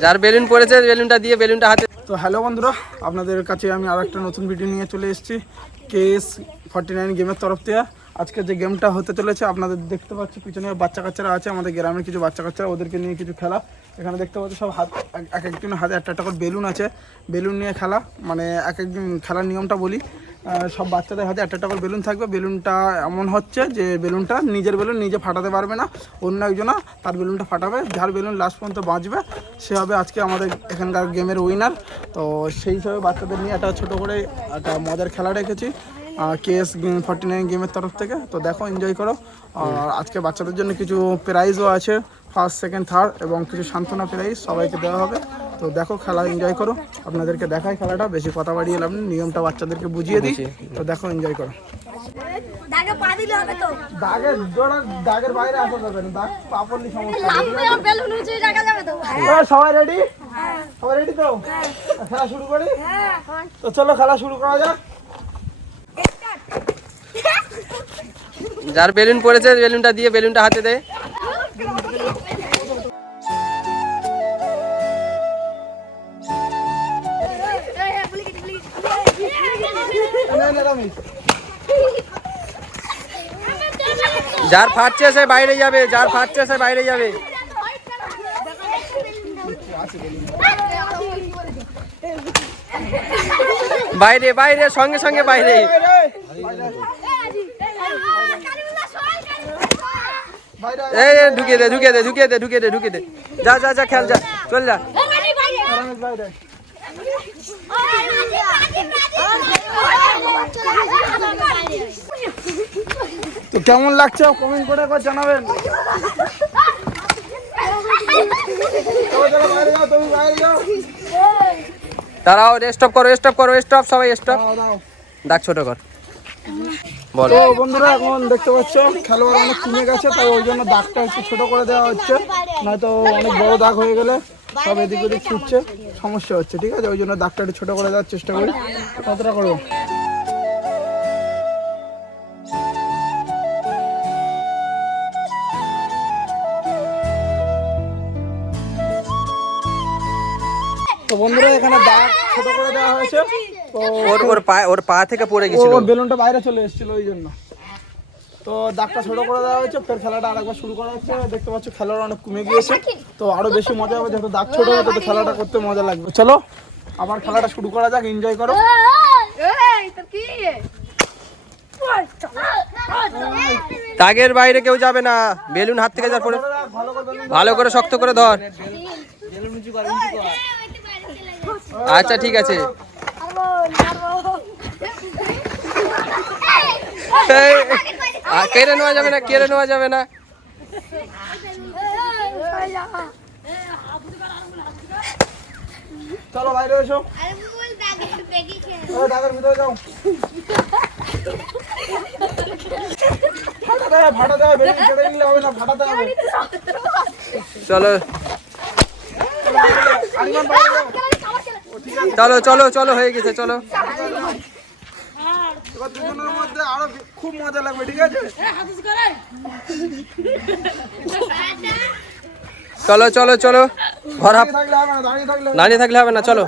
যার বেলুন পড়েছে বেলুনটা দিয়ে বেলুনটা হাতে। তো হ্যালো বন্ধুরা, আপনাদের কাছে আমি আর একটা নতুন ভিডিও নিয়ে চলে এসেছি KS49 গেমের তরফ থেকে। আজকে যে গেমটা হতে চলেছে আপনাদের দেখতে পাচ্ছি পিছনে বাচ্চা কাচ্চারা আছে, আমাদের গ্রামের কিছু বাচ্চা কাচ্চারা, ওদেরকে নিয়ে কিছু খেলা। এখানে দেখতে পাচ্ছি সব হাত এক একজনের হাতে একটা করে বেলুন আছে, বেলুন নিয়ে খেলা। মানে এক একজন খেলার নিয়মটা বলি, সব বাচ্চাদের হাতে একটা করে বেলুন থাকবে। বেলুনটা এমন হচ্ছে যে বেলুনটা নিজের বেলুন নিজে ফাটাতে পারবে না, অন্য একজনা তার বেলুনটা ফাটাবে। যার বেলুন লাস্ট পর্যন্ত বাঁচবে সে হবে আজকে আমাদের এখানকার গেমের উইনার। তো সেই হিসাবে বাচ্চাদের নিয়ে একটা ছোটো করে একটা মজার খেলা রেখেছি KS49 গেমের তরফ থেকে। তো দেখো, এনজয় করো। আর আজকে বাচ্চাদের জন্য কিছু প্রাইজও আছে, ফার্স্ট সেকেন্ড থার্ড, এবং কিছু সান্ত্বনা প্রাইজ সবাইকে দেওয়া হবে। তো দেখো, খেলা এনজয় করো। আপনাদেরকে দেখাই খেলাটা, বেশি কথা বাড়িয়ে লাভ নেই, নিয়মটা বাচ্চাদেরকে বুঝিয়ে দিই। তো দেখো, এনজয় করো। দাগের বাইরে আসা যাবে না, দাগ পা পড়লে সমস্যা। সবাই রেডি? সবাই রেডি তো? খেলা শুরু করি? তো চলো খেলা শুরু করা যাক। যার বেলুন পড়েছে বেলুনটা দিয়ে বেলুনটা হাতে দেয়। যার ফাটছে সে বাইরে যাবে, যার ফাটছে সে বাইরে যাবে। বাইরে বাইরে, সঙ্গে সঙ্গে বাইরে। এই ঢুকিয়ে দে, ঢুকিয়ে দে, ঢুকিয়ে দে, ঢুকিয়ে দে, ঢুকিয়ে দে। যা যা যা, খেল, যা, চল যা। তো কেমন লাগছে কমেন্ট করে জানাবেন। দাঁড়াও, স্টপ করো, স্টপ করো, স্টপ, সবাই স্টপ। দাগ ছোট কর। বলো বন্ধুরা, এখন দেখতে পাচ্ছ খেলোয়াড় অনেক কমে গেছে, তাই ওই জন্য দাগটা একটু ছোট করে দেওয়া হচ্ছে, নয়তো অনেক বড় দাগ হয়ে গেলে সব এদিক ওদিক ছুটছে, সমস্যা হচ্ছে। ঠিক আছে, ওই জন্য দাগটা একটু ছোট করে দেওয়ার চেষ্টা করি। কতটা করবো? তো বন্ধুরা, এখানে দাগ ছোট করে দেওয়া হয়েছে। তো ওর পা থেকে পড়ে গেছিল, বেলুনটা বাইরে চলে এসেছিল ওই জন্য। তো দাগটা ছোট করে দেওয়া হয়েছে, ফের খেলাটা আরেকবার শুরু করা হচ্ছে। দেখতে পাচ্ছ খেলাটা অনেক কমে গিয়েছে, তো আরো বেশি মজা হবে, যেহেতু দাগ ছোট হবে তো খেলাটা করতে মজা লাগবে। চলো আবার খেলাটা শুরু করা যাক, এনজয় করো। দাগের বাইরে কেউ যাবে না, বেলুন হাত থেকে যাওয়ার পরে ভালো করে শক্ত করে ধর। আচ্ছা ঠিক আছে। কেড়ে নেওয়া যাবে না, কেড়ে নেওয়া যাবে না। চলো বাইরে এসো, দাগের ভিতরে যাও। ফাটাতে হবে, কেটে নিলে হবে না, ফাটাতে হবে। চলো চলো চলো চলো, হয়ে গেছে, চলো। এবার দুজনের মধ্যে আরো খুব মজা লাগবে, ঠিক আছে? চলো চলো চলো, ঘর হাফ। দাঁড়িয়ে থাকলে হবে না, দাঁড়িয়ে থাকলে হবে না, চলো।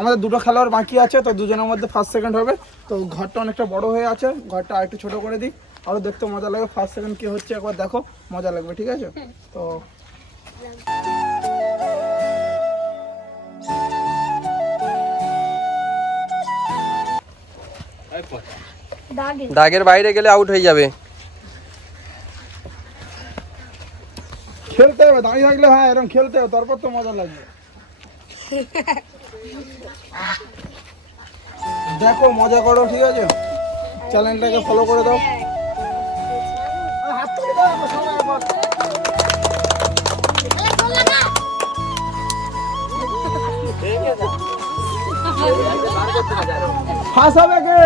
আমাদের দুটো খেলোয়াড় বাকি আছে, তো দুজনের মধ্যে ফার্স্ট সেকেন্ড হবে। তো ঘরটা অনেকটা বড় হয়ে আছে, ঘরটা আরেকটু ছোট করে দিই, আরো দেখতে মজা লাগবে। ফার্স্ট সেকেন্ড কি হচ্ছে একবার দেখো, মজা লাগবে, ঠিক আছে? তো দাগের বাইরে গেলে আউট হয়ে যাবে। খেলতে হবে, দাঁড়িয়ে থাকলে হ্যাঁ এরকম খেলতে হবে, তারপর তো মজা লাগবে। দেখো মজা করো, ঠিক আছে? চ্যানেলটাকে ফলো করে দাও। হাত তুলে দাও সবাই একবার। ফাঁস হবে কে?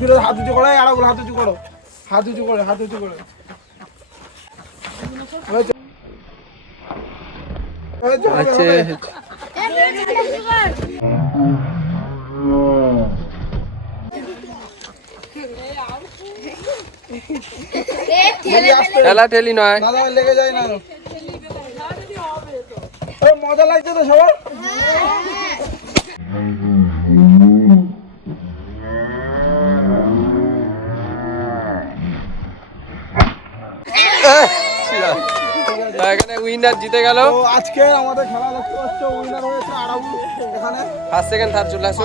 ফিরোজ হাত উঁচু করে, আরাবুল হাত উঁচু করো, হাত উঁচু করে, হাত উঁচু করে। আচ্ছা ঠেলা ঠেলি নয়, দাদা লেগে যায় না, মজা লাগছে তো সবার। এখানে উইনার জিতে গেল। তো আজকে আমাদের খেলা দেখতে পাচ্ছ, উইনার হয়েছে আরাবুল। এখানে ফার্স্ট সেকেন্ড থার্ড চলে আসো।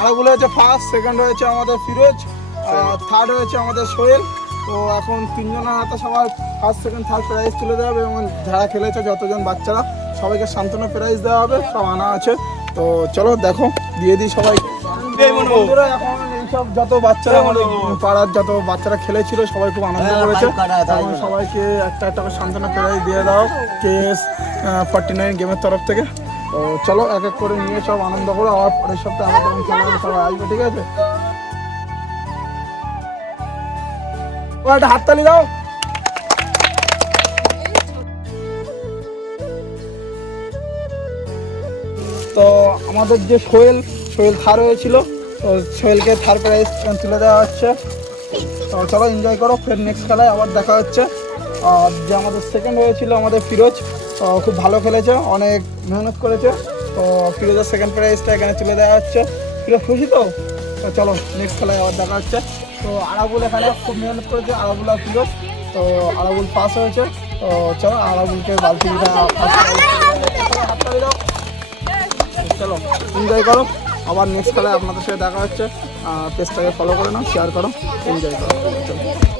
আরাবুল হয়েছে ফার্স্ট, সেকেন্ড হয়েছে আমাদের ফিরোজ, থার্ড হয়েছে আমাদের সোহেল। তো এখন তিনজনের হাতে সবার ফার্স্ট সেকেন্ড থার্ড প্রাইজ তুলে দেওয়া হবে, এবং যারা খেলেছে যতজন বাচ্চারা সবাইকে সান্ত্বনা প্রাইজ দেওয়া হবে, সব আনা আছে। তো চলো দেখো দিয়ে দিই সবাইকে। বন্ধুরা, এখন এইসব যত বাচ্চারা আমাদের পাড়ার যত বাচ্চারা খেলেছিল সবাই খুব আনন্দ করেছে। এখন সবাইকে একটা একটা করে সান্ত্বনা প্রাইজ দিয়ে দাও KS 49 গেমের তরফ থেকে। তো চলো এক এক করে নিয়ে সব আনন্দ করো, আবার পরের সপ্তাহে আমাদের খেলা সবাই আসবে, ঠিক আছে? ও একটা হাততালি দাও। তো আমাদের যে সোহেল থার্ড হয়েছিল, তো সোহেলকে থার্ড প্রাইজ তুলে দেওয়া হচ্ছে। তো চলো এনজয় করো, ফের নেক্সট খেলায় আবার দেখা হচ্ছে। আর যে আমাদের সেকেন্ড হয়েছিল আমাদের ফিরোজ, খুব ভালো খেলেছে, অনেক মেহনত করেছে। তো ফিরোজের সেকেন্ড প্রাইজটা এখানে তুলে দেওয়া হচ্ছে। ফিরোজ খুশি তো? তো চলো নেক্সট খেলায় আবার দেখা হচ্ছে। তো আরাবুল এখানে খুব মেহনত করেছে, আরাবুল আর ফিরোজ। তো আরাবুল ফার্স্ট হয়েছে। তো চলো আরাবুলকে বালতিটা চলো এনজয় করো, আবার নেক্সট খেলায় আপনাদের সাথে দেখা হচ্ছে। পেজটাকে ফলো করে নাও, শেয়ার করো, এনজয় করো।